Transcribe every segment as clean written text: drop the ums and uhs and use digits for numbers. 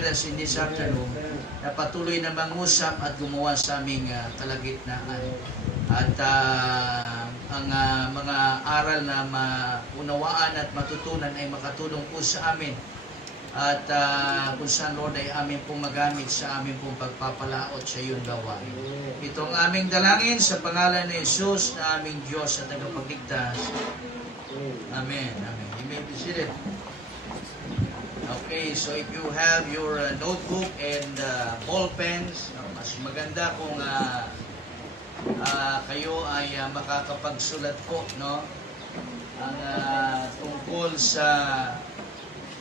guide us in this afternoon na patuloy na mangusap at gumawa sa aming kalagitnaan. At ang mga aral na maunawaan at matutunan ay makatulong po sa amin. At kung saan, Lord, ay amin pong magamit sa amin pong pagpapalaot sa iyong gawain. Itong aming dalangin sa pangalan ni Jesus na aming Diyos at tagapagligtas. Amen. Amen. You may be seated. Okay, so if you have your notebook and ball pens, mas maganda kung kayo ay makakapagsulat po, no? Ang tungkol sa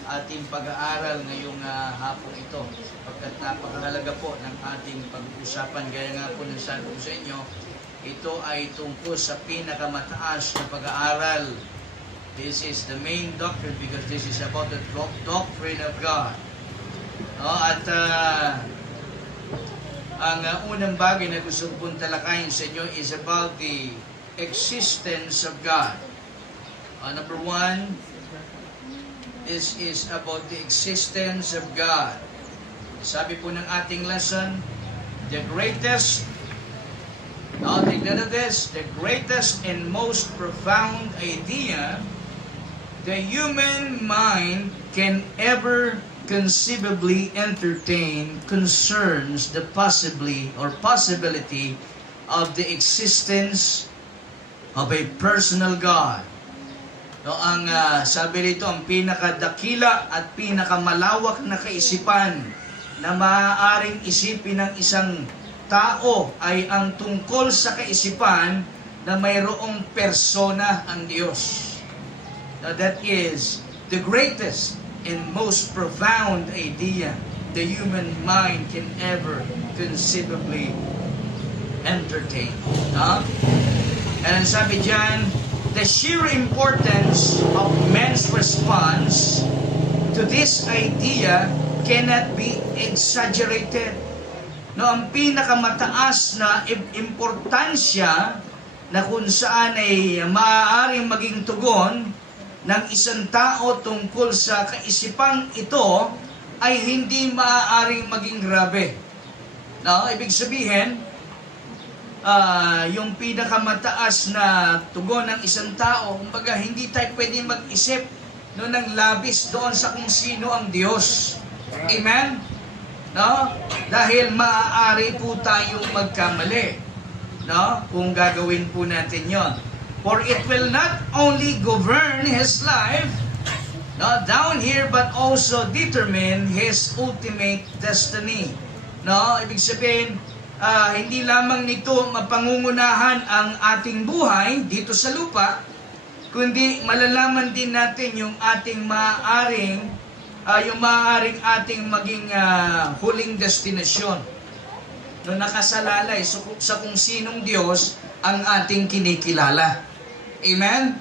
ating pag-aaral ngayong hapon ito, sapagkat napakahalaga po ng ating pag-uusapan. Gaya nga po ng sabi ko sa inyo, ito ay tungkol sa pinakamataas na pag-aaral. This is the main doctrine because this is about the doctrine of God. At ang unang bagay na gusto kong talakayin sa inyo is about the existence of God. Number one, this is about the existence of God. Sabi po ng ating lesson, the greatest, take note of this, the greatest and most profound idea the human mind can ever conceivably entertain concerns the possibility of the existence of a personal God. No, ang sabi rito, ang pinakadakila at pinakamalawak na kaisipan na maaaring isipin ng isang tao ay ang tungkol sa kaisipan na mayroong persona ang Diyos. Now that is the greatest and most profound idea the human mind can ever conceivably entertain. And sabi dyan, the sheer importance of man's response to this idea cannot be exaggerated. No, ang pinakamataas na importansya na kung saan ay maaaring maging tugon ng isang tao tungkol sa kaisipang ito ay hindi maaaring maging grabe. No, ibig sabihin, yung pinakamataas na tugon ng isang tao, kumbaga hindi tayo pwede mag-isip ng labis doon sa kung sino ang Diyos. Amen? No? Dahil maaari po tayong magkamali, no? Kung gagawin po natin yon. For it will not only govern his life, no, down here, but also determine his ultimate destiny. No? Ibig sabihin, hindi lamang nito mapangungunahan ang ating buhay dito sa lupa, kundi malalaman din natin yung ating maaaring ating maging huling destinasyon. No, nakasalalay sa kung sinong Diyos ang ating kinikilala. Amen?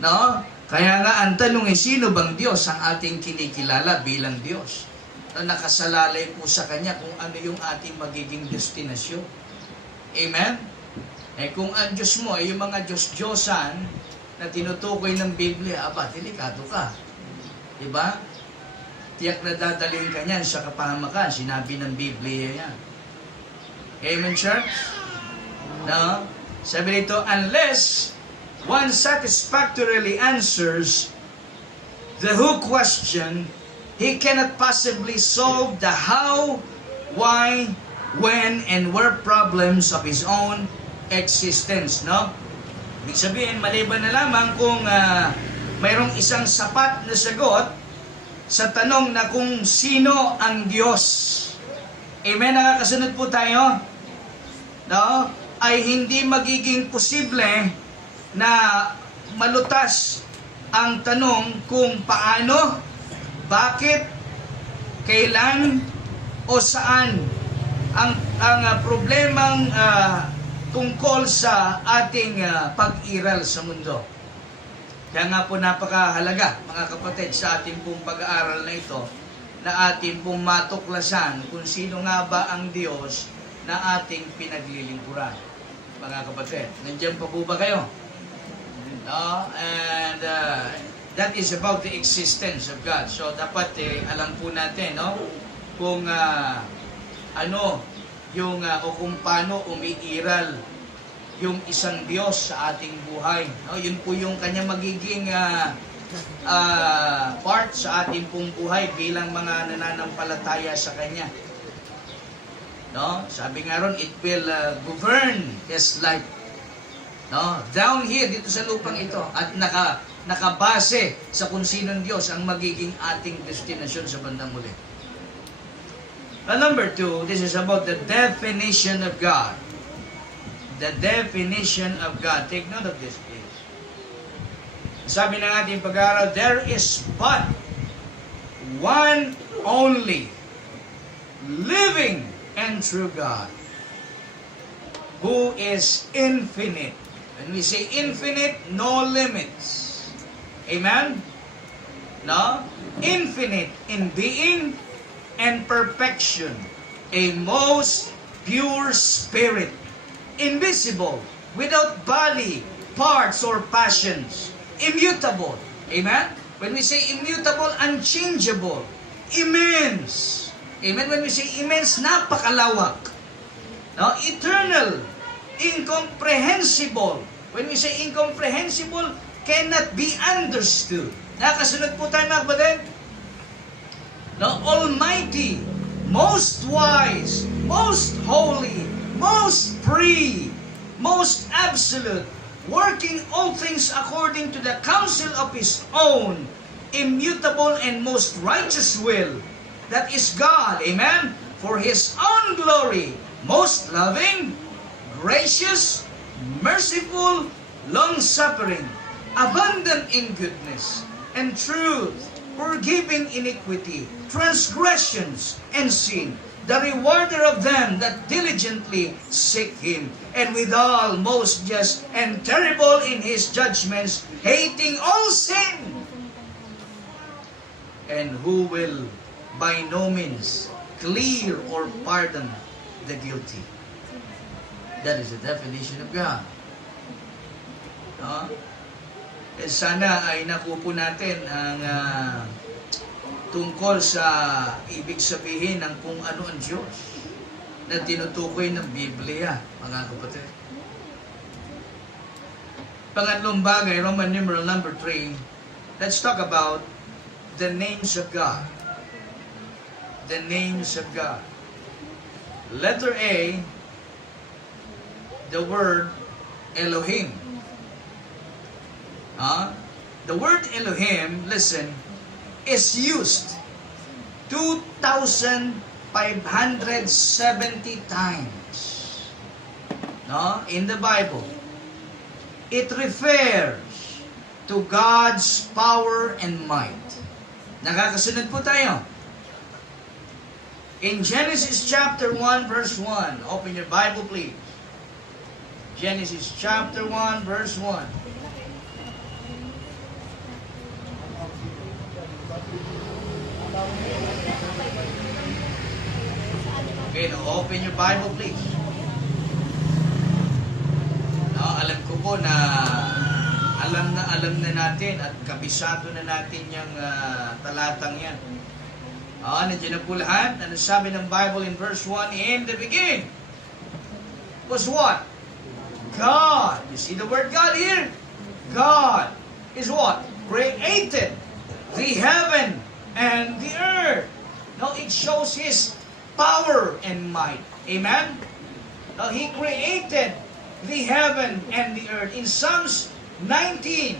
No? Kaya nga ang tanong ay, sino bang Diyos ang ating kinikilala bilang Diyos? Na nakasalalay po sa Kanya kung ano yung ating magiging destinasyon. Amen? Kung ang Diyos mo ay yung mga Diyos-Diyosan na tinutukoy ng Biblia, delikado ka. Diba? Tiyak na dadalhin ka niyan sa kapahamakan. Sinabi ng Biblia yan. Amen, church? No? Sabi nito, unless one satisfactorily answers the who question, he cannot possibly solve the how, why, when, and where problems of his own existence. No? Ibig sabihin, maliban na lamang kung mayroong isang sapat na sagot sa tanong na kung sino ang Diyos. Amen? Nakakasunod po tayo? No? Ay hindi magiging posible na malutas ang tanong kung paano, bakit, kailan, o saan ang problemang tungkol sa ating pag-iral sa mundo. Kaya nga po napakahalaga, mga kapatid, sa ating pong pag-aaral na ito, na ating pong matuklasan kung sino nga ba ang Diyos na ating pinaglilingkuran. Mga kapatid, nandiyan pa po ba kayo? No? And that is about the existence of God. So dapat alam po natin, no? kung o kung paano umiiral yung isang Diyos sa ating buhay. No, yun po yung kanya magiging part sa ating pong buhay bilang mga nananampalataya sa Kanya. No, sabi nga ron, it will govern His life. No, down here dito sa lupang ito at nakabase sa kung sinong Diyos ang magiging ating destinasyon sa bandang huli. Number 2, this is about the definition of God. The definition of God. Take note of this, please. Sabi ng ating pag-aaral, there is but one only living and true God who is infinite. When we say infinite, no limits. Amen? No? Infinite in being and perfection, a most pure spirit, invisible, without body, parts, or passions, immutable. Amen? When we say immutable, unchangeable, immense. Amen? When we say immense, napakalawak. No? Eternal, incomprehensible. When we say incomprehensible, cannot be understood. Nakasunod po tayo mga kapatid? No, Almighty, most wise, most holy, most free, most absolute, working all things according to the counsel of His own, immutable and most righteous will. That is God, amen? For His own glory, most loving, gracious, merciful, long-suffering, abundant in goodness and truth, forgiving iniquity, transgressions, and sin, the rewarder of them that diligently seek Him, and withal most just and terrible in His judgments, hating all sin, and who will by no means clear or pardon the guilty. That is the definition of God. No? Sana ay nakupo natin ang tungkol sa ibig sabihin ng kung ano ang Diyos na tinutukoy ng Biblia, mga kapatid. Pangatlong bagay, Roman numeral number 3, let's talk about the names of God. The names of God. Letter A, the word Elohim. The word Elohim, listen, is used 2,570 times in the Bible. It refers to God's power and might. Nakakasunod po tayo. In Genesis chapter 1 verse 1, open your Bible please. Genesis chapter 1 verse 1. Okay, now open your Bible please. Alam ko po na alam na natin at kabisado na natin yung talatang yan. Nandiyan na po lahat. Ano sabi ng Bible in verse 1? In the beginning was what? God. You see the word God here? God is what? Created the heaven and the earth. Now it shows His power and might. Amen? Now He created the heaven and the earth. In Psalms 19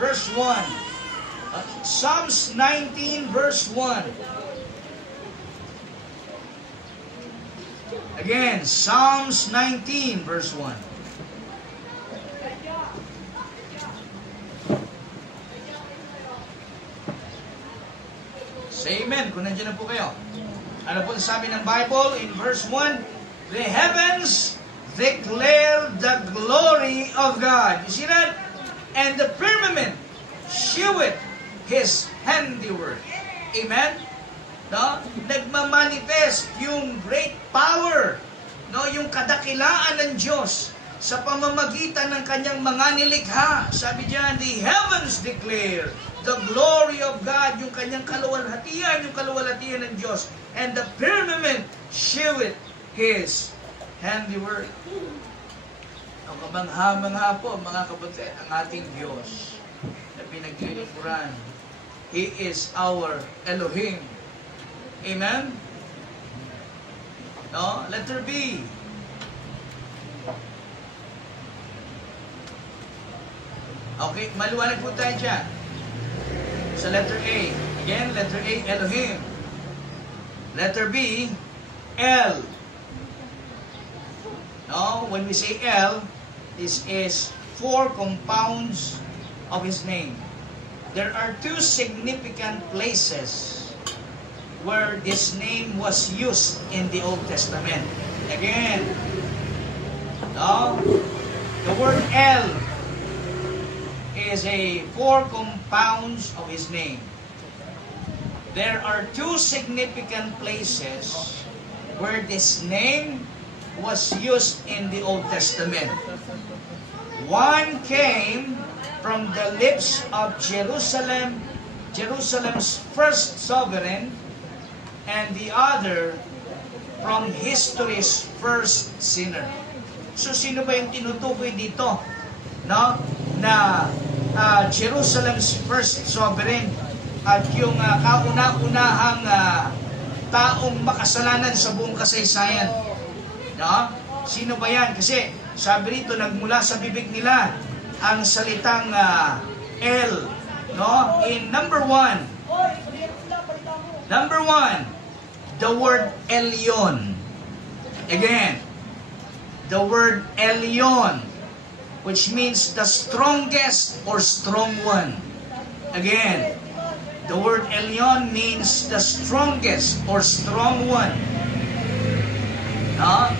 verse 1. Psalms 19 verse 1. Again, Psalms 19 verse 1. Say amen kung nandiyan na po kayo. Ano po sabi ng Bible in verse 1? The heavens declare the glory of God. You see that? And the firmament sheweth His handiwork. Amen? No? Nagmamanifest yung great power, no? Yung kadakilaan ng Diyos sa pamamagitan ng kanyang mga nilikha. Sabi diyan, the heavens declare the glory of God, yung kanyang kaluwalhatian ng Diyos, and the firmament sheweth His handiwork. Ang kamangha-mangha po, mga kapatid, ang ating Diyos na pinaglilingkuran. He is our Elohim. Amen? No? Letter B. Okay, maluwanag po tayo dyan. Sa letter A. Again, letter A, Elohim. Letter B, El. No, when we say El, this is 4 compounds of His name. There are 2 significant places where this name was used in the Old Testament. Again, no, the word El is a 4 compounds of His name. There are 2 significant places where this name was used in the Old Testament. One came from the lips of Jerusalem's first sovereign, and the other from history's first sinner. So sino ba yung tinutukoy dito? No? Na Jerusalem's first sovereign at yung kauna-unahang taong makasalanan sa buong kasaysayan. No? Sino ba yan? Kasi sabi rito, nagmula sa bibig nila ang salitang El. No? In number one, the word Elyon. Again, the word Elyon, which means the strongest or strong one. Again, the word Elyon means the strongest or strong one. No?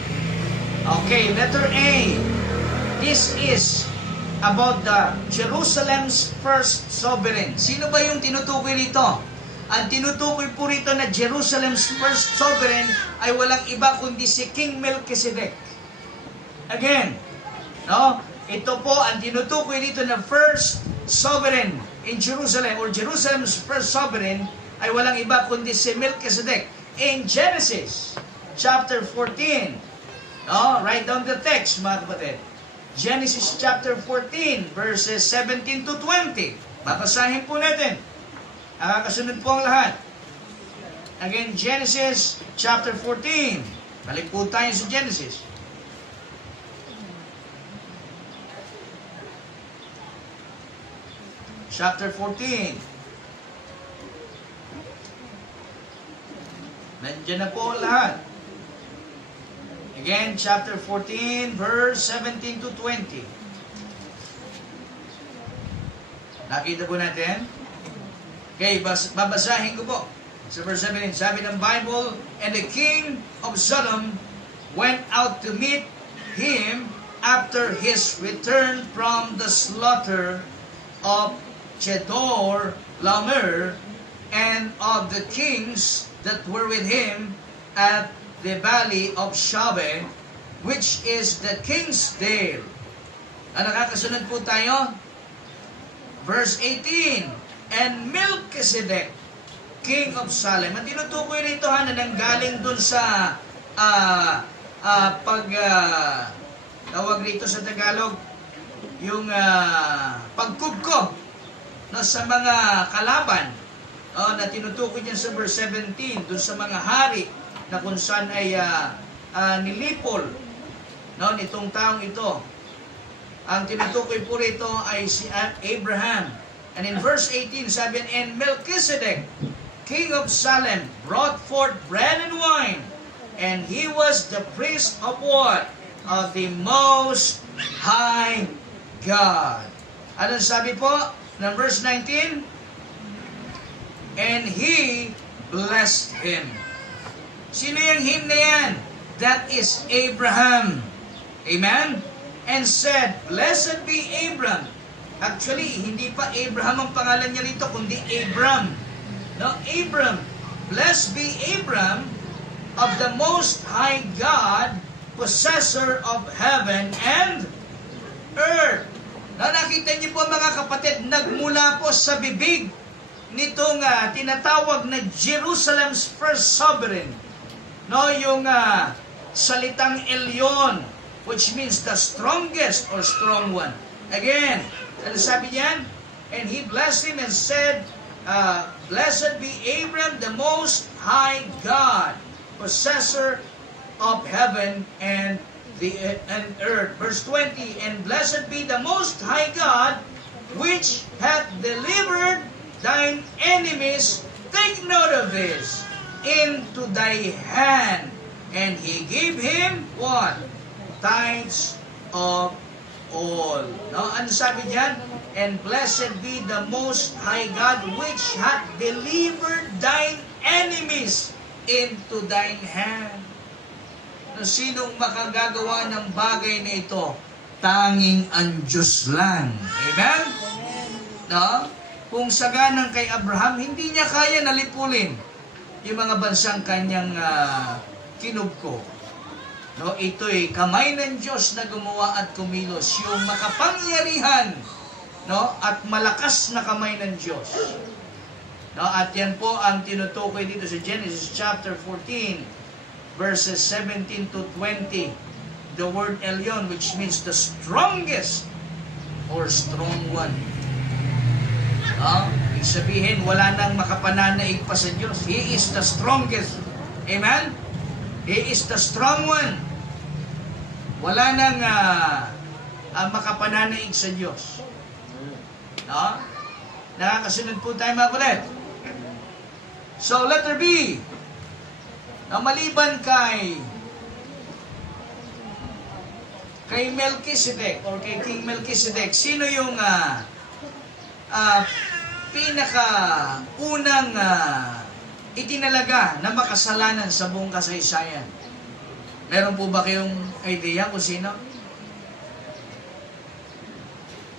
Okay, letter A. This is about the Jerusalem's first sovereign. Sino ba yung tinutukoy rito? Ang tinutukoy po rito na Jerusalem's first sovereign ay walang iba kundi si King Melchizedek. Again, no? Ito po ang tinutukoy dito na first sovereign in Jerusalem or Jerusalem's first sovereign ay walang iba kundi si Melchizedek. In Genesis chapter 14, no? Write down the text, mga kapatid. Genesis chapter 14 verses 17 to 20. Babasahin po natin. Kasunod po ang lahat. Again, Genesis chapter 14. Balik po tayo sa Genesis. Chapter 14. Nandiyan na po ang lahat. Again, chapter 14, verse 17 to 20. Nakita po natin? Okay, babasahin ko po. Sa verse 17, sabi ng Bible, and the king of Sodom went out to meet him after his return from the slaughter of Chedorlaomer and of the kings that were with him at the valley of Shaveh, which is the king's dale. Nakakasunod po tayo? Verse 18, and Melchizedek, king of Salem. Ang tinutukoy rito na nanggaling dun sa tawag rito sa Tagalog, yung pagkubkob no, sa mga kalaban na tinutukoy niya sa verse 17 dun sa mga hari na kung saan ay nilipol no, nitong taong ito. Ang tinutukoy po rito ay si Abraham. And in verse 18, sabi, and Melchizedek, king of Salem, brought forth bread and wine, and he was the priest of what? Of the Most High God. Anong sabi po ng verse 19? And he blessed him. Sino yung him na yan? That is Abraham. Amen? And said, blessed be Abram. Actually, hindi pa Abraham ang pangalan niya rito, kundi Abram. No, Abram. Blessed be Abram of the Most High God, possessor of heaven and earth. Nakita niyo po mga kapatid, nagmula po sa bibig nitong tinatawag na Jerusalem's first sovereign. Yung salitang Elyon, which means the strongest or strong one. Again, ano sabi niyan? And he blessed him and said, Blessed be Abram, the Most High God, possessor of heaven and earth. Verse 20, And blessed be the Most High God, which hath delivered thine enemies, take note of this, into thy hand. And he gave him what? Tithes of all. Ano sabi diyan? And blessed be the Most High God, which hath delivered thine enemies into thine hand. Sinong makagagawa ng bagay na ito? Tanging ang Diyos lang. Amen? Kung saganang kay Abraham, hindi niya kaya nalipulin yung mga bansang kanyang kinubko. Ito'y kamay ng Diyos na gumawa at kumilos, yung makapangyarihan, at malakas na kamay ng Diyos. At yan po ang tinutukoy dito sa Genesis chapter 14, verses 17 to 20. The word Elyon, which means the strongest or strong one. Ibig sabihin, wala nang makapananaig pa sa Diyos. He is the strongest. Amen? He is the strong one. Wala nang makapananaig sa Diyos. Nakakasunod po tayo mga kulit. So, letter B. Maliban kay Melchizedek or kay King Melchizedek, sino yung pinaka-unang itinalaga na makasalanan sa buong kasaysayan? Meron po ba kayong idea kung sino?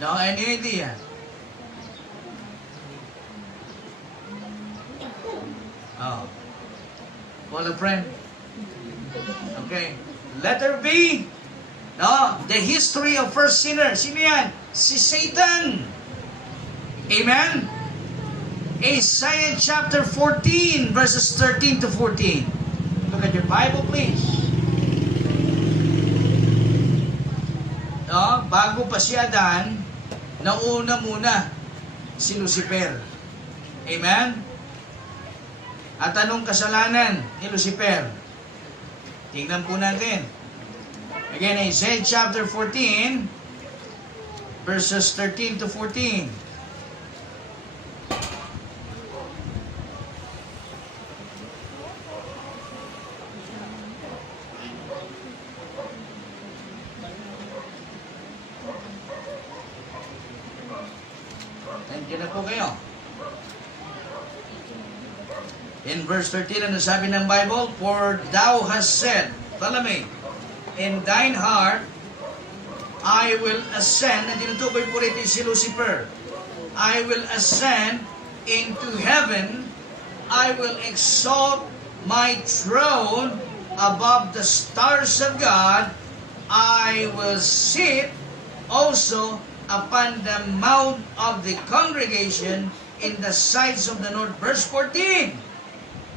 Any idea? Call a friend. Okay. Letter B. The history of first sinner. Sino yan? Si Satan. Amen? Isaiah chapter 14, verses 13 to 14. Look at your Bible, please. Bago pa si Adan, nauna muna si Lucifer. Amen? At anong kasalanan ni Lucifer? Tingnan po natin. Again, Isaiah chapter 14, verses 13 to 14. Nandiyan na po kayo. In verse 13, ano sabi ng Bible? For thou hast said, Ptolemy, in thine heart, I will ascend, na tinutukoy po rito si Lucifer, I will ascend into heaven, I will exalt my throne above the stars of God, I will sit also upon the mount of the congregation in the sides of the north. Verse 14,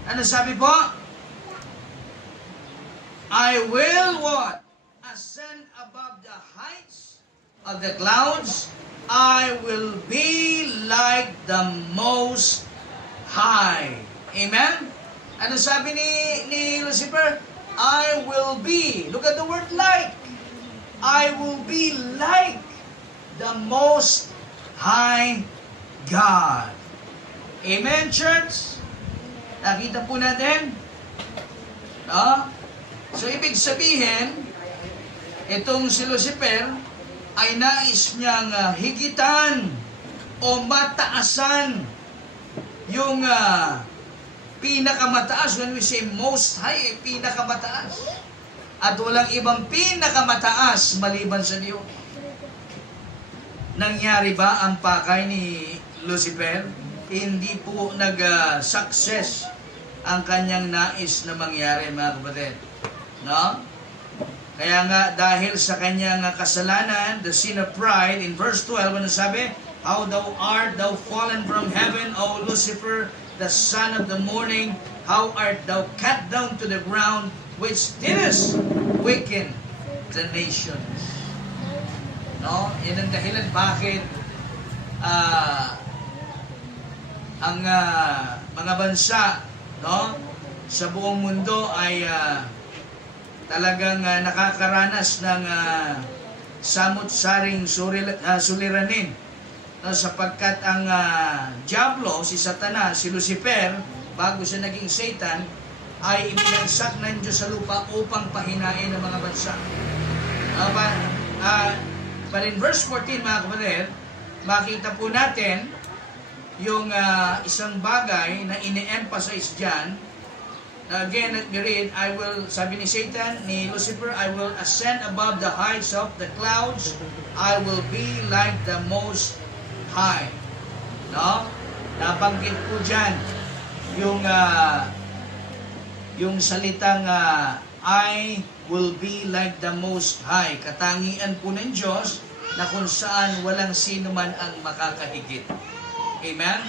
ano sabi po? I will what? Ascend above the heights of the clouds. I will be like the Most High. Amen? Ano sabi ni Lucifer? I will be. Look at the word like. I will be like the Most High God. Amen, church? Nakita po natin? So, ibig sabihin, itong si Lucifer ay nais niyang higitan o mataasan yung pinakamataas. When we say most high, pinakamataas. At walang ibang pinakamataas maliban sa Diyos. Nangyari ba ang pakay ni Lucifer? Hindi po nag-success ang kanyang nais na mangyari, mga kapatid. Kaya nga, dahil sa kanyang kasalanan, the sin of pride, in verse 12, ano sabi? How thou art thou fallen from heaven, O Lucifer, the son of the morning, how art thou cut down to the ground, which didst weaken the nations. No? Yan ang dahilan bakit ang mga bansa, no, sa buong mundo ay talagang nakakaranas ng samut-saring suliranin, no, sapagkat ang Diablo, si Satanas, si Lucifer, bago siya naging Satan, ay ibinagsak ng Diyos sa lupa upang pahinain ang mga bansa. But in verse 14, mga kapatid, makita po natin yung isang bagay na ine-emphasize dyan. Again, let me read. Sabi ni Satan, ni Lucifer, I will ascend above the heights of the clouds. I will be like the Most High. No? Nabanggit po dyan yung salitang I will be like the Most High. Katangian po ng Diyos na kung saan walang sino man ang makakahigit. Amen?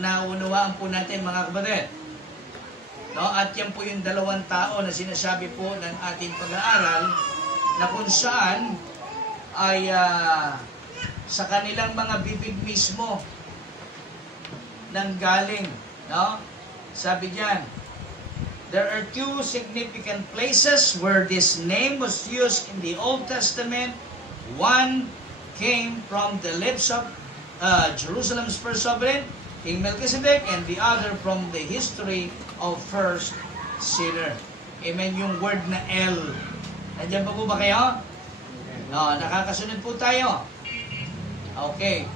Naunawaan po natin, mga kapatid. No? At yan po yung dalawang tao na sinasabi po ng ating pag-aaral na kung saan ay sa kanilang mga bibig mismo nanggaling. No? Sabi diyan, there are two significant places where this name was used in the Old Testament. One came from the lips of Jerusalem's first sovereign, King Melchizedek, and the other from the history of first sinner. Amen, yung word na El. Nandiyan pa po ba kayo? No, nakakasunod po tayo. Okay.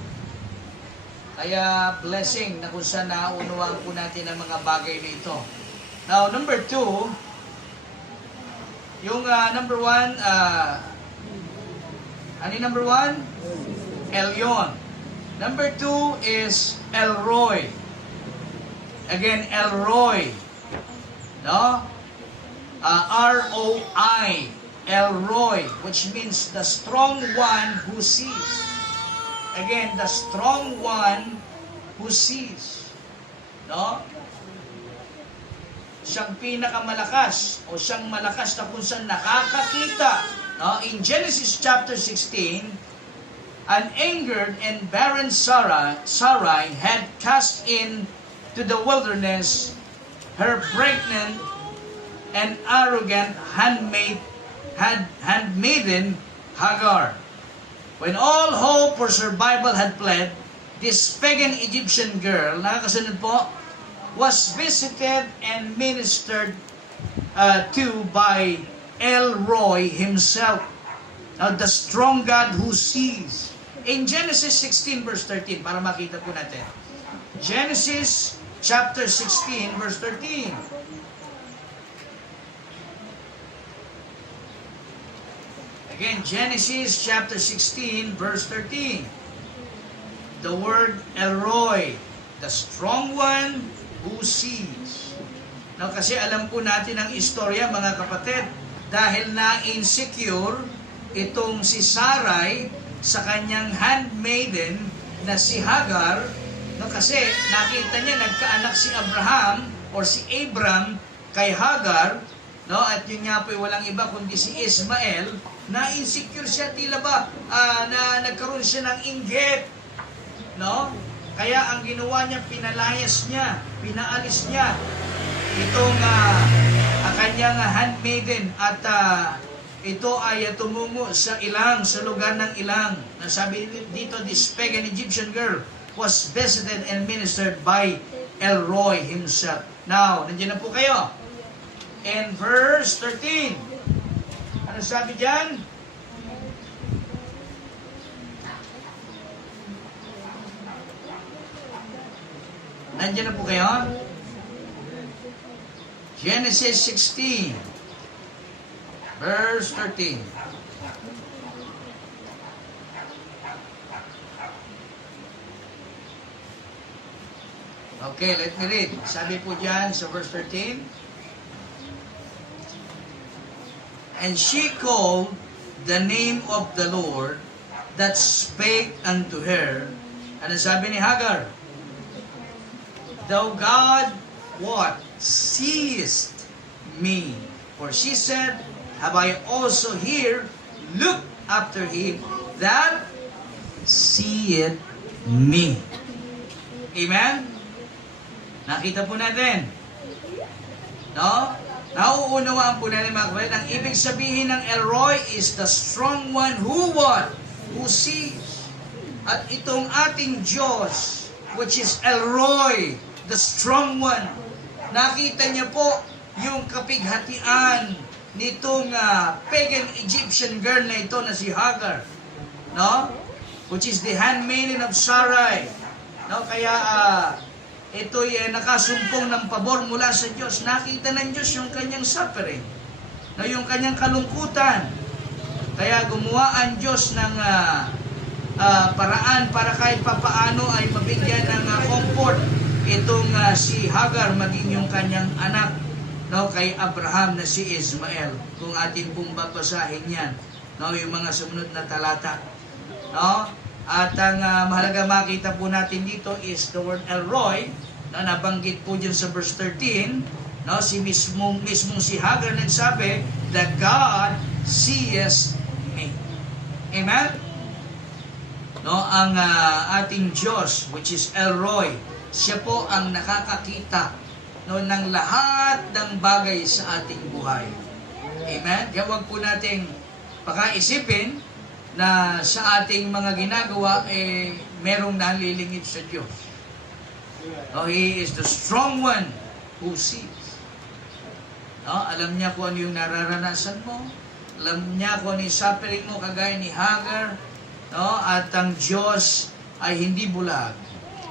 Kaya blessing na kung saan naunawaan po natin ang mga bagay na ito. Now, number 2, yung number 1, ano yung number 1? Elyon. Number 2 is Elroy. Again, Elroy. No? R-O-I. Elroy, which means the strong one who sees. Again, the strong one who sees. No? Siyang pinakamalakas o siyang malakas na kung saan nakakakita. No? In Genesis chapter 16, an angered and barren Sarai had cast into the wilderness her pregnant and arrogant handmaiden Hagar. When all hope for survival had fled, this pagan Egyptian girl, nakakasunod po, was visited and ministered to by Elroy himself, the strong God who sees. In Genesis 16 verse 13, para makita po natin. Genesis chapter 16 verse 13. Again, Genesis chapter 16 verse 13. The word Elroy, the strong one who sees. Now, kasi alam po natin ang istorya, mga kapatid, dahil na-insecure itong si Sarai sa kanyang handmaiden na si Hagar, no, kasi nakita niya nagkaanak si Abraham or si Abram kay Hagar, no, at yun nga po walang iba kundi si Ismael. Na-insecure siya, tila ba na nagkaroon siya ng inggit, no? Kaya ang ginawa niya, pinalayas niya, pinaalis niya itong kanyang handmaiden at ito ay tumungo sa ilang, sa lugar ng ilang. Nasabi dito, this pagan Egyptian girl was visited and ministered by Elroy himself. Now, nandiyan na po kayo. In verse 13, ano sabi dyan? Nandiyan na po kayo? Genesis 16, verse 13. Okay, let me read. Sabi po dyan sa verse 13, And she called the name of the Lord that spake unto her. Ano sabi ni Hagar? Thou God, what? Seest me. For she said, have I also here looked after him that seeth me. Amen? Nakita po natin. No? Nauunawaan po natin mga kapatid. Ang ibig sabihin ng El Roi is the strong one who what? Who sees. At itong ating Diyos, which is El Roi, the strong one, nakita niya po yung kapighatian nitong pagan Egyptian girl na ito na si Hagar. No? Which is the handmaiden of Sarai. No? Kaya ito'y nakasumpong ng pabor mula sa Diyos. Nakita ng Diyos yung kanyang suffering. No? Yung kanyang kalungkutan. Kaya gumawa ang Diyos ng paraan para kahit papaano ay mabigyan ng comfort itong si Hagar maging yung kanyang anak, no, kay Abraham na si Ismael. Kung atin pong babasahin yan, no, yung mga sumunod na talata. No? At ang mahalaga makita po natin dito is the word El Roi, na nabanggit po dyan sa verse 13, no, mismong si Hagar nagsabi, the God sees me. Amen? No, ang ating Diyos, which is El Roi, siya po ang nakakakita, no, ng lahat ng bagay sa ating buhay. Amen? Kaya huwag po nating pakaisipin na sa ating mga ginagawa, merong nalilingid sa Diyos. No, He is the strong one who sees. No, alam niya kung ano yung nararanasan mo. Alam niya kung ano yung suffering mo, kagaya ni Hagar. No, at ang Diyos ay hindi bulag.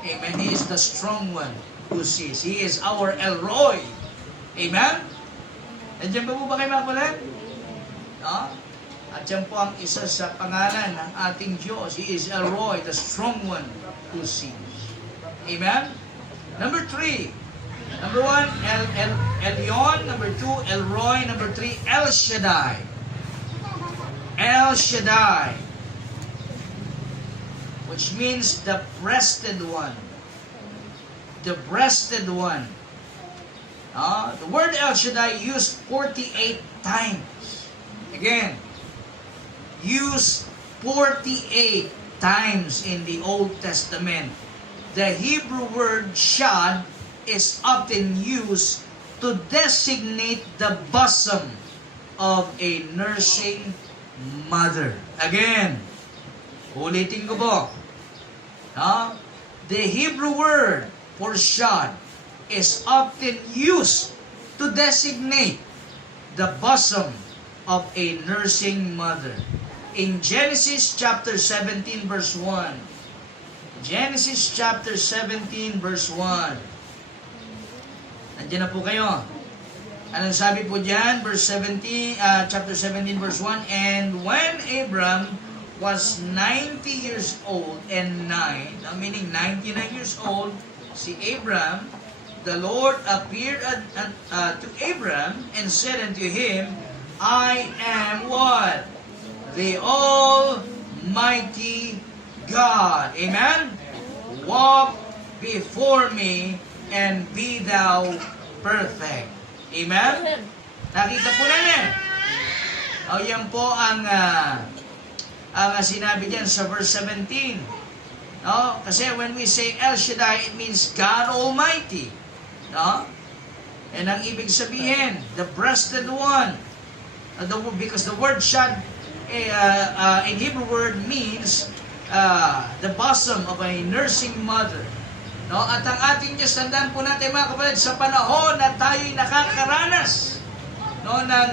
Amen? He is the strong one who sees. He is our El Roi. Amen? Nandiyan ba po ba kayo mga kulit? No? At yan po ang isa sa pangalan ng ating Diyos. He is El Roi, the strong one who sees. Amen? Number 3. Number 1, Elyon. Number 2, El Roi. Number 3, El Shaddai. El Shaddai, which means the breasted one. The breasted one. The word El Shaddai used 48 times. Again, used 48 times in the Old Testament. The Hebrew word shad is often used to designate the bosom of a nursing mother. Again, ulitin ko po. The Hebrew word for shad is often used to designate the bosom of a nursing mother. In Genesis chapter 17 verse 1. Genesis chapter 17 verse 1. Nandiyan na po kayo. Anong sabi po dyan? Verse 17, chapter 17 verse 1. And when Abram was 90 years old and 9, meaning 99 years old, si Abram, the Lord appeared to Abram and said unto him, I am what? The Almighty God. Amen? Walk before me and be thou perfect. Amen? Nakita po natin. Yan po ang sinabi diyan sa verse 17. No? Kasi when we say El Shaddai, it means God Almighty. No? And ang ibig sabihin, the breasted one. Because the word shad in Hebrew word means the bosom of a nursing mother. No? At ang ating Diyos, tandaan po natin mga kapatid, sa panahon na tayo'y nakakaranas, no, ng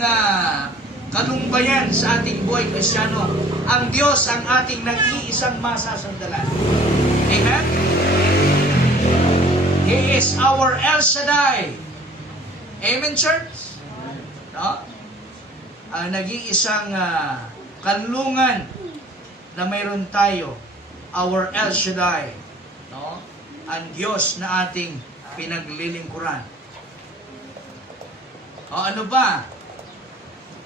kalungbayan sa ating buhay Kristyano, ang Diyos ang ating nag-iisang masasandalan. Amen? He is our El Shaddai. Amen, church? No? Nag-iisang kanlungan na mayroon tayo, our El Shaddai, no? Ang Diyos na ating pinaglilingkuran. Ano ba?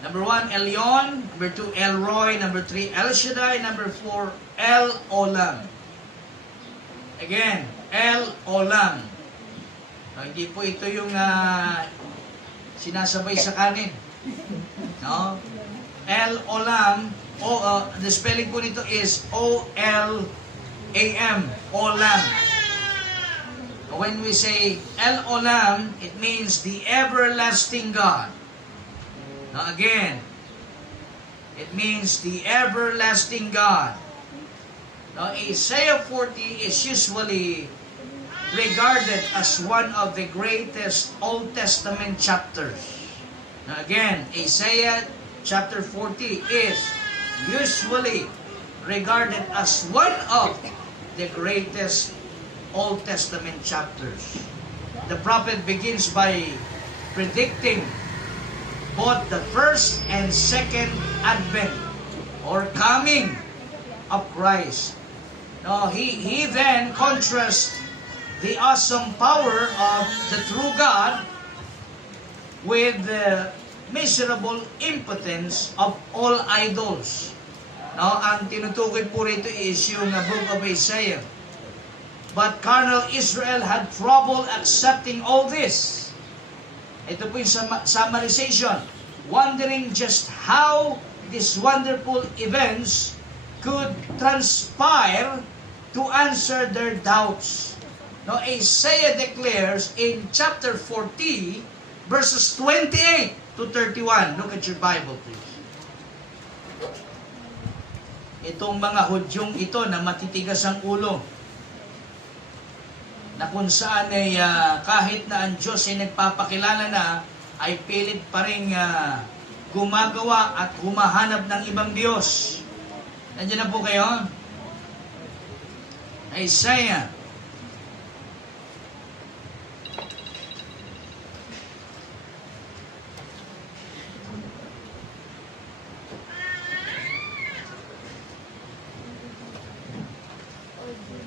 Number 1, Elyon. Number 2, Elroy. Number 3, El Shaddai. Number 4, El Olam. Again, El Olam. Hindi po ito yung sinasabay sa kanin. No? El Olam, the spelling po nito is O-L-A-M, Olam. When we say El Olam, it means the everlasting God. Now again, it means the everlasting God. Now Isaiah 40 is usually regarded as one of the greatest Old Testament chapters. Now again, Isaiah chapter 40 is usually regarded as one of the greatest Old Testament chapters. The prophet begins by predicting both the first and second advent or coming of Christ. Now, he then contrasts the awesome power of the true God with the miserable impotence of all idols. Now, ang tinutukoy po rito is yung book of Isaiah. But carnal Israel had trouble accepting all this. Ito po yung summarization. Wondering just how these wonderful events could transpire to answer their doubts. Now, Isaiah declares in chapter 40, verses 28 to 31. Look at your Bible, please. Itong mga Hudyong ito na matitigas ang ulo, na kung saan ay kahit na ang Diyos ay nagpapakilala na, ay pilit pa rin gumagawa at humahanap ng ibang Diyos. Nandiyan na po kayo? Isaiah.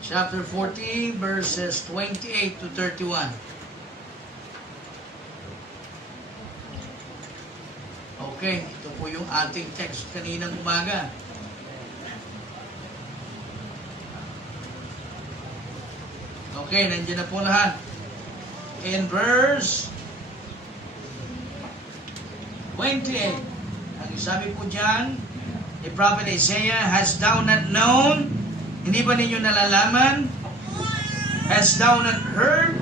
Chapter 40, verses 28 to 31. Okay, ito po yung ating text kaninang umaga. Okay, nandiyan na po lahat. In verse 28, ang sabi po dyan, the prophet Isaiah, "Hast thou not known?" Hindi ba ninyo nalalaman? "Hast thou not heard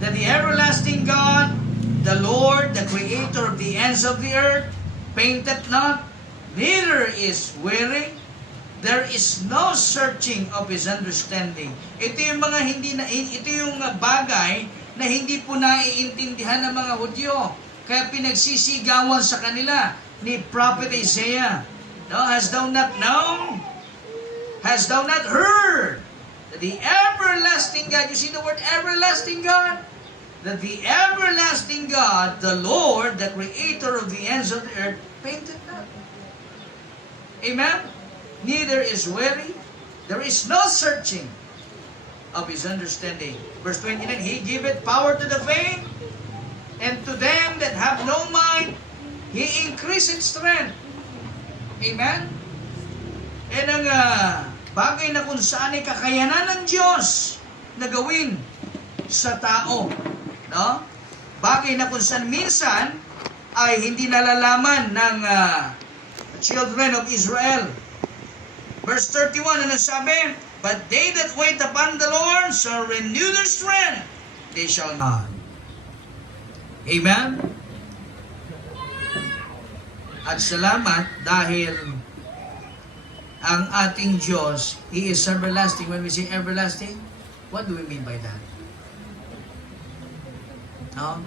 that the everlasting God, the Lord, the creator of the ends of the earth, painteth not, neither is weary? There is no searching of his understanding." Ito yung mga ito yung bagay na hindi po naiintindihan ng mga Hudyo. Kaya pinagsisigawan sa kanila ni Prophet Isaiah. No, "Hast thou not known? Hast thou not heard that the everlasting God," you see the word everlasting God? "That the everlasting God, the Lord, the creator of the ends of the earth, painted not." Amen? "Neither is weary, there is no searching of his understanding." Verse 29, "He giveth power to the faint, and to them that have no mind, He increaseth strength." Amen? Yan ang bagay na kung saan ay kakayanan ng Diyos na gawin sa tao. No? Bagay na kung saan minsan ay hindi nalalaman ng children of Israel. Verse 31, ano sabi? "But they that wait upon the Lord shall renew their strength. They shall not." Amen? At salamat dahil ang ating Diyos, He is everlasting. When we say everlasting, what do we mean by that? No?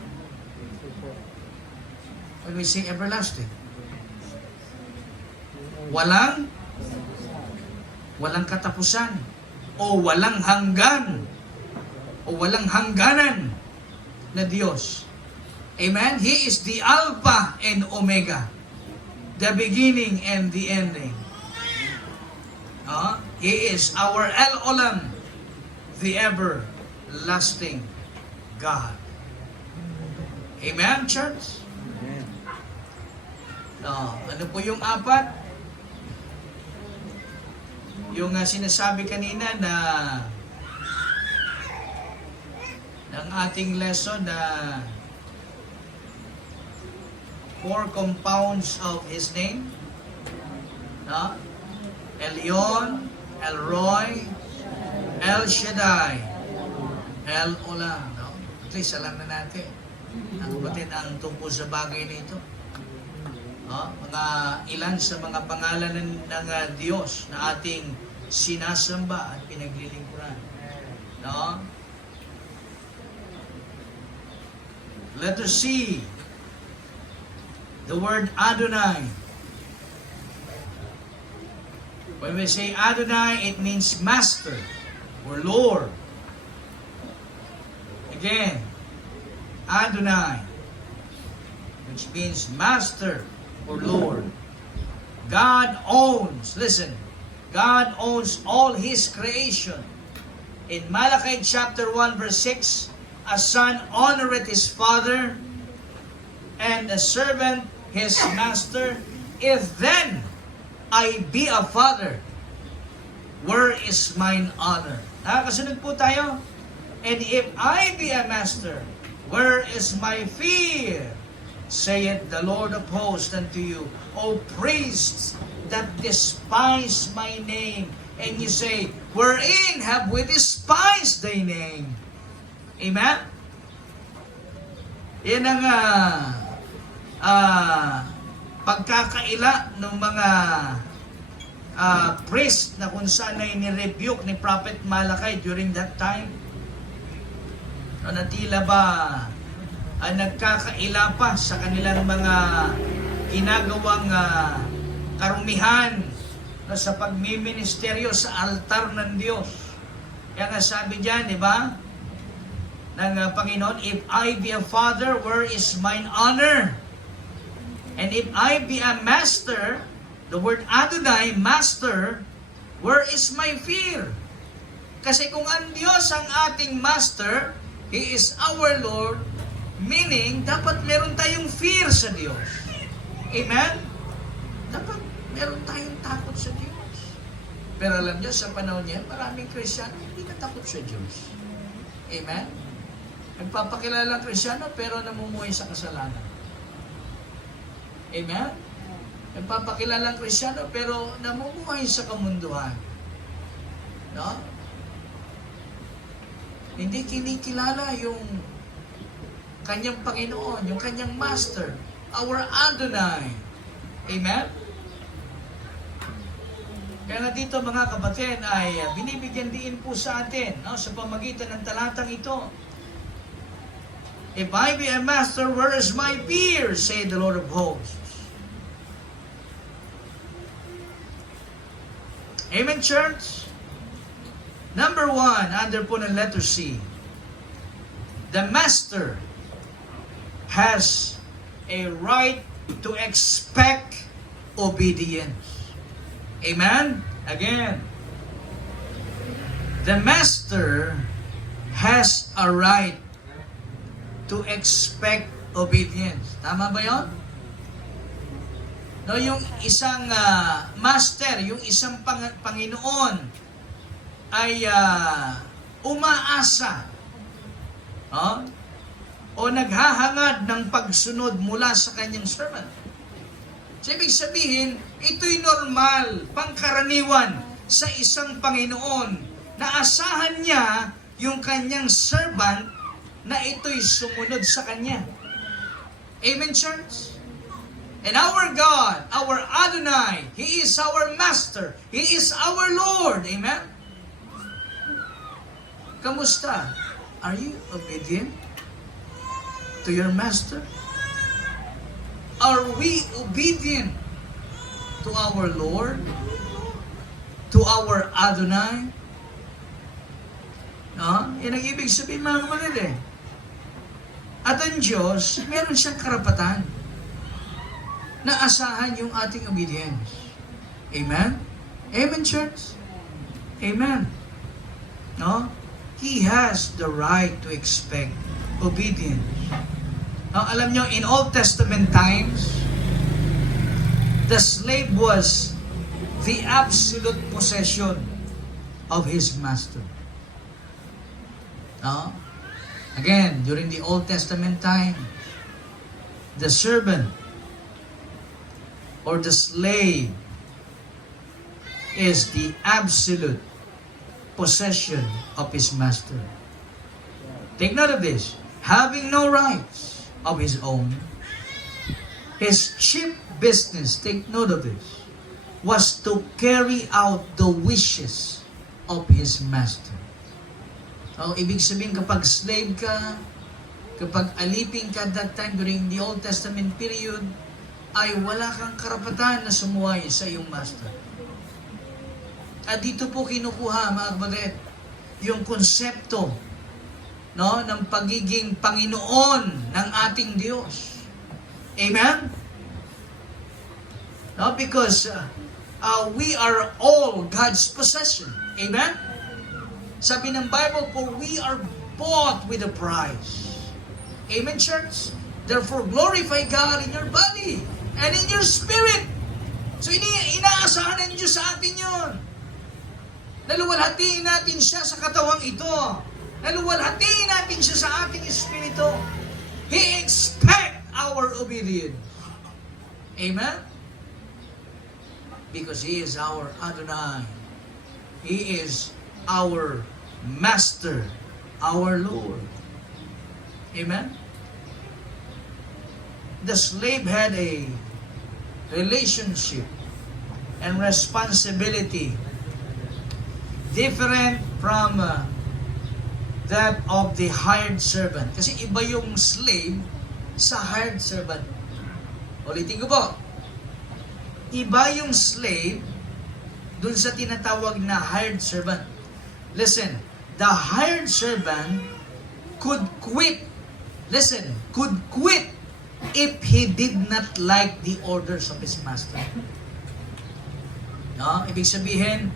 When we say everlasting, walang katapusan, o walang hanggan, o walang hangganan na Diyos. Amen? He is the Alpha and Omega, the beginning and the ending. He is our El Olam, the everlasting God. Amen, church? Ano po yung apat? Yung sinasabi kanina na ng ating lesson na 4 compounds of His name. Elyon, Elroy, El Shaddai, El Olam. At least alam na natin ang kapatid ang tungkol sa bagay na ito. Mga ilan sa mga pangalan ng Diyos na ating sinasamba at pinaglilingkuran. Let us see the word Adonai. When we say Adonai, it means master or Lord. Again, Adonai, which means master or Lord. God owns, listen, God owns all His creation. In Malachi chapter 1 verse 6, a son honoreth his father, and a servant his master. If then I be a father, where is mine honor? Kasunod po tayo. And if I be a master, where is my fear? Saith the Lord of hosts unto you, O priests that despise my name. And you say, wherein have we despised thy name? Amen? Yan ang pagkakaila ng mga priest na kung saan ay nirebuke ni Prophet Malachi during that time. Na tila ba nagkakaila pa sa kanilang mga ginagawang karumihan sa pagmiministeryo sa altar ng Diyos. Kaya nga sabi diyan, di ba? Ng Panginoon, if I be a father, where is mine honor? And if I be a master, the word Adonai, master, where is my fear? Kasi kung ang Diyos ang ating master, He is our Lord, meaning, dapat meron tayong fear sa Diyos. Amen? Dapat meron tayong takot sa Diyos. Pero alam niyo, sa panahon niyan, maraming Kristiyano hindi natakot sa Diyos. Amen? Nagpapakilala Kristiyano, pero namumuhay sa kasalanan. Amen? Nagpapakilala Kristiyano, pero namumuhay sa kamunduhan. No? Hindi kinikilala yung kanyang Panginoon, yung kanyang Master, our Adonai. Amen? Kaya nga dito mga kapatid ay binibigyan din po sa atin sa pamagitan ng talatang ito. If I be a master, where is my fear? Say the Lord of hosts. Amen, church? Number 1, under po ng letter C. The master has a right to expect obedience. Amen? Again. The master has a right to expect obedience. Tama ba yun? No, yung isang master, yung isang Panginoon ay umaasa o naghahangad ng pagsunod mula sa kanyang servant. So, ibig sabihin, ito'y normal, pangkaraniwan sa isang Panginoon na asahan niya yung kanyang servant na ito'y sumunod sa kanya. Amen, church? And our God, our Adonai, He is our Master. He is our Lord. Amen? Kamusta? Are you obedient to your Master? Are we obedient to our Lord? To our Adonai? No? Yan ang ibig sabihin mga kapatid eh. At ang Diyos, meron siyang karapatan na asahan yung ating obedience. Amen? Amen, church? Amen. No? He has the right to expect obedience. Now, alam nyo, in Old Testament times, The slave was the absolute possession of his master. Again, during the Old Testament time, the servant or the slave is the absolute possession of his master. Take note of this. Having no rights of his own, his chief business, take note of this, was to carry out the wishes of his master. Ibig sabihin, kapag slave ka, kapag alipin ka that time during the Old Testament period, ay wala kang karapatan na sumuway sa iyong master. At dito po kinukuha, mga kapatid, yung konsepto ng pagiging Panginoon ng ating Diyos. Amen? Because we are all God's possession. Amen? Sabi ng Bible, for we are bought with a price. Amen, church? Therefore, glorify God in your body and in your spirit. So, inaasahan ng Diyos sa atin yun. Naluwalhatiin natin siya sa katawang ito. Naluwalhatiin natin siya sa ating espiritu. He expects our obedience. Amen? Because He is our Adonai. He is our Master, our Lord. Amen? The slave had a relationship and responsibility different from that of the hired servant. Kasi iba yung slave sa hired servant. Ulitin ko po. Iba yung slave dun sa tinatawag na hired servant. Listen, the hired servant could quit. Listen, could quit if he did not like the orders of his master. Ibig sabihin,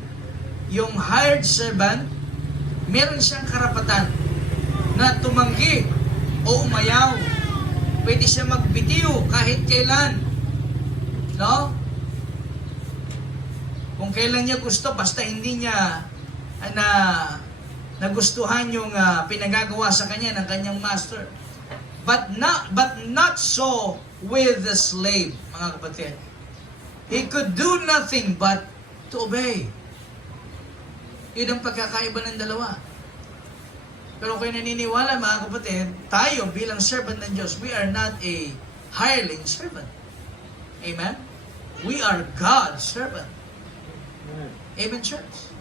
yung hired servant, meron siyang karapatan na tumanggi o umayaw. Pwede siya magbitiw kahit kailan. Kung kailan niya gusto, basta hindi niya nagustuhan yung pinagagawa sa kanya ng kanyang master. But not so with the slave, mga kapatid. He could do nothing but to obey. Yun ang pagkakaiba ng dalawa. Pero kung naniniwala, mga kapatid, tayo bilang servant ng Diyos, we are not a hireling servant. Amen? We are God's servant. Amen, church?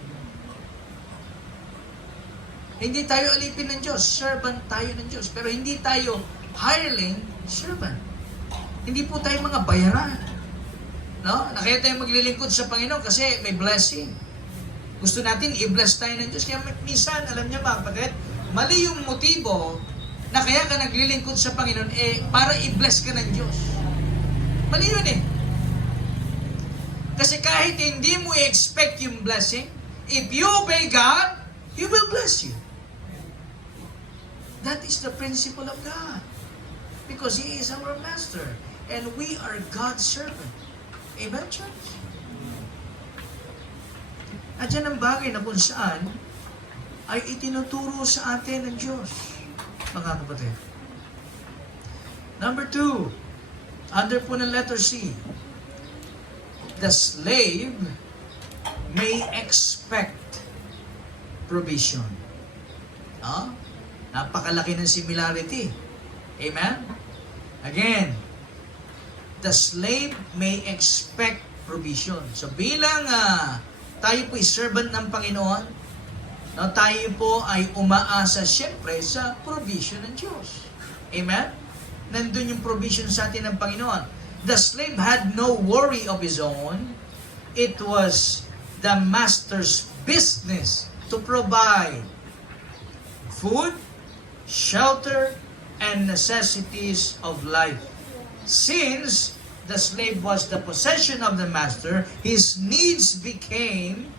Hindi tayo alipin ng Diyos. Servant tayo ng Diyos. Pero hindi tayo hireling servant. Hindi po tayo mga bayaran. Na kaya tayo maglilingkod sa Panginoon kasi may blessing. Gusto natin i-bless tayo ng Diyos. Kaya minsan, alam niya mga kapatid, mali yung motibo na kaya ka naglilingkod sa Panginoon para i-bless ka ng Diyos. Mali yun eh. Kasi kahit hindi mo i-expect yung blessing, if you obey God, He will bless you. That is the principle of God. Because He is our Master. And we are God's servant. Amen, church? At yan ang bagay na kung saan ay itinuturo sa atin ng Diyos, mga kapatid. Number 2, under po ng letter C, the slave may expect provision. Napakalaki ng similarity. Amen? Again, the slave may expect provision. So bilang tayo po ay servant ng Panginoon, tayo po ay umaasa siyempre sa provision ng Diyos. Amen? Nandun yung provision sa atin ng Panginoon. The slave had no worry of his own. It was the master's business to provide food, shelter, and necessities of life. Since the slave was the possession of the master, his needs became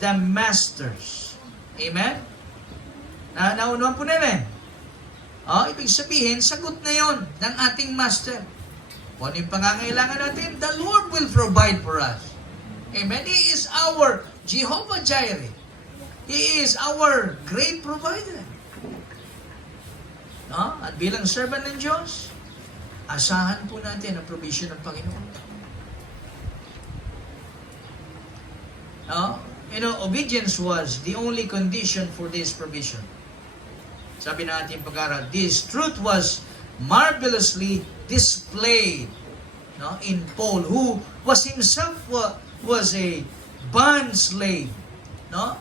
the master's. Amen? Naunuan po namin. Ibig sabihin, sagot na yon ng ating master. Kung ano yung pangangailangan natin, the Lord will provide for us. Amen? He is our Jehovah Jireh. He is our great provider. No? At bilang servant ng Diyos, asahan po natin ang provision ng Panginoon. No? You know, obedience was the only condition for this provision. Sabi natin pag-aral, this truth was marvelously displayed, no, in Paul, who was himself was a bond slave, no?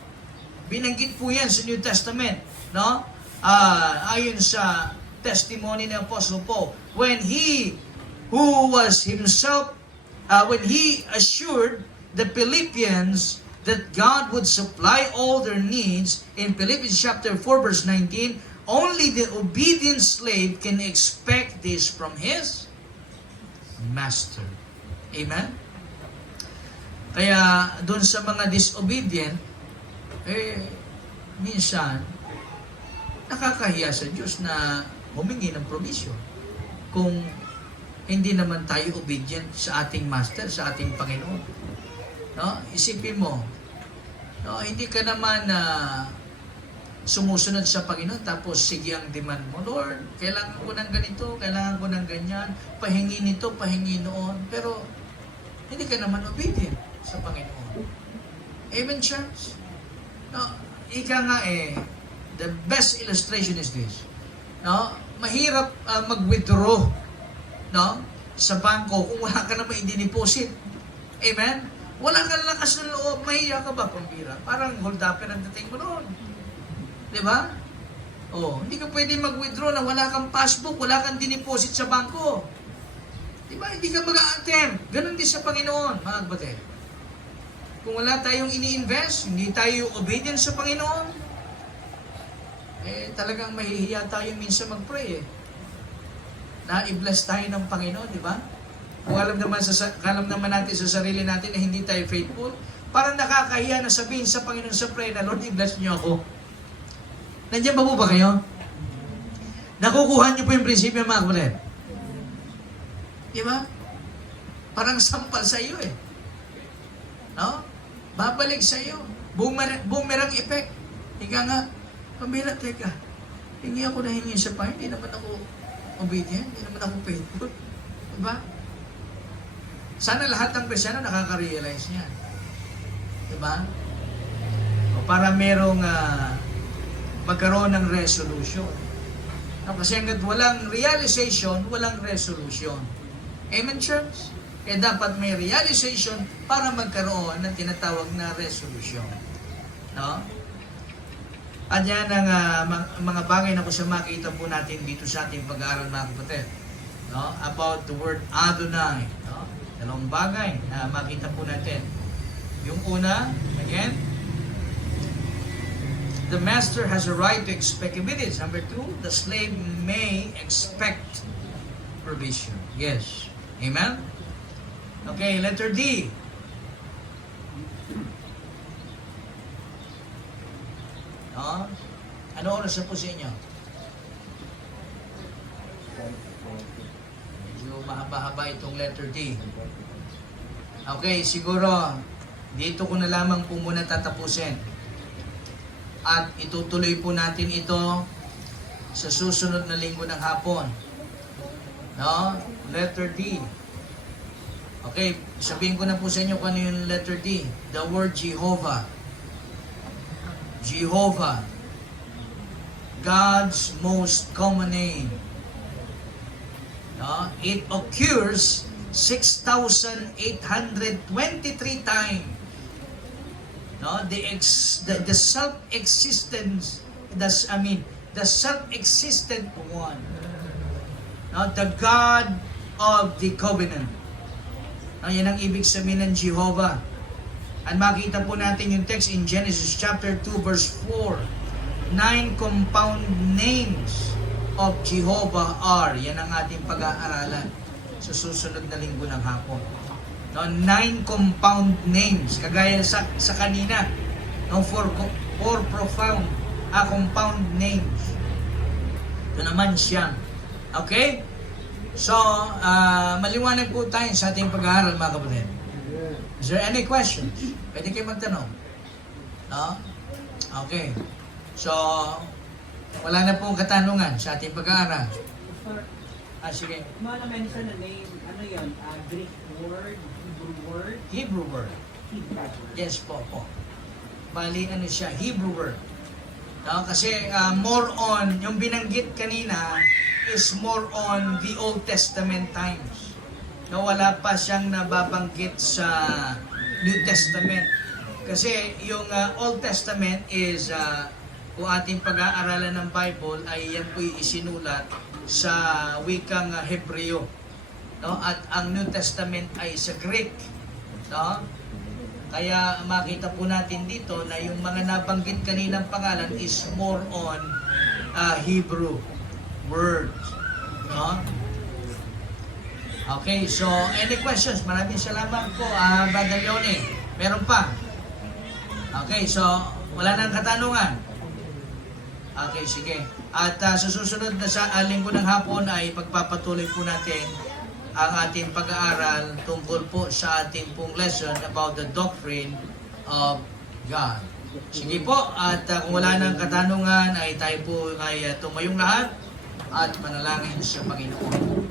Binanggit po yan sa New Testament, no? Ayon sa testimony ng Apostle Paul, when he who was himself when he assured the Philippians that God would supply all their needs in Philippians chapter 4 verse 19, only the obedient slave can expect this from his master. Amen? Kaya doon sa mga disobedient, minsan, nakakahiya sa Diyos na humingi ng provision. Kung hindi naman tayo obedient sa ating master, sa ating Panginoon. No? Isipin mo, no, hindi ka naman sumusunod sa Panginoon, tapos sige ang demand mo, Lord, kailangan ko ng ganito, kailangan ko ng ganyan, pahingi nito, pahingi noon, pero hindi ka naman obedient sa Panginoon. Amen, church? No, ika nga the best illustration is this. No, mahirap mag-withdraw, no, sa bangko kung wala ka naman i-deposit. Amen? Wala ka lakas ng loob, mahiya ka ba, pambira? Parang hold up ka ng dating mo noon. Diba? Hindi ka pwede mag-withdraw na wala kang passbook, wala kang dineposit sa bangko. Diba? Hindi ka mag-a-attempt. Ganon din sa Panginoon, mga kapatid. Kung wala tayong ini-invest, hindi tayo obedient sa Panginoon, talagang mahihiya tayo minsan mag-pray na i-bless tayo ng Panginoon, di ba? Kung alam naman natin sa sarili natin na hindi tayo faithful, parang nakakahiya na sabihin sa Panginoon sa prayer na, Lord, i-bless niyo ako. Nandiyan ba po ba kayo? Nakukuha niyo po yung prinsipyo, mga kapatid. Di ba? Parang sampal sa iyo No? Babalik sa iyo. Boomerang effect. Ika nga, pambira, teka, hingi ako na hingi sa Panginoon, hindi naman ako obedient, hindi naman ako faithful. Diba? Sana lahat ng Kristyano nakaka-realize niyan. Diba? O para merong magkaroon ng resolution. Kasi hanggat walang realization, walang resolution. Amen, church? Kaya dapat may realization para magkaroon ng tinatawag na resolution. No? At yan ang mga bagay na kung sa makita po natin dito sa ating pag-aaral, mga kapatid. No? About the word Adonai. No? Dalawang bagay na makita po natin. Yung una, again, the master has a right to expect obedience. Number two, the slave may expect provision. Yes. Amen? Okay, letter D. No? Ano oras na po sa inyo? Medyo mahaba-haba itong letter D. Okay, siguro dito ko na lamang po muna tatapusin. At itutuloy po natin ito sa susunod na linggo ng hapon. No? Letter D. Okay, sabihin ko na po sa inyo kung ano yung letter D. The word Jehovah. Jehovah. God's most common name. No? It occurs 6,823 times. No? The self-existence, the self-existent one. No? The God of the covenant. No? Yan ang ibig sabihin ng Jehovah. At makita po natin yung text in Genesis chapter 2 verse 4. 9 compound names of Jehovah are. Yan ang ating pag-aaralan sa susunod na linggo ng hapon. No, 9 compound names. Kagaya sa kanina. No, 4 profound compound names. Ito naman siya. Okay? So, maliwanag po tayo sa ating pag-aaral, mga kapatid. Is there any questions? Pwede kayo magtanong. No? Okay. So, wala na pong katanungan sa ating pag-aaral. Sige. Mga na-mention na name, ano yun? Greek word, Hebrew word? Hebrew word. Hebrew word. Yes po. Bali, ano siya? Hebrew word. No? Kasi more on, yung binanggit kanina is more on the Old Testament times. No, wala pa siyang nababanggit sa New Testament. Kasi yung Old Testament is, kung ating pag-aaralan ng Bible, ay yan po isinulat sa wikang Hebreo. No? At ang New Testament ay sa Greek. No? Kaya makita po natin dito na yung mga nabanggit kaninang pangalan is more on Hebrew words. No? Okay, so any questions? Maraming salamat po, Brother Leone. Meron pa? Okay, so wala nang katanungan. Okay, sige. At sa susunod na sa linggo ng hapon ay pagpapatuloy po natin ang ating pag-aaral tungkol po sa ating pong lesson about the doctrine of God. Sige po, at kung wala nang katanungan ay tayo po ay tumayong lahat at manalangin sa Panginoon.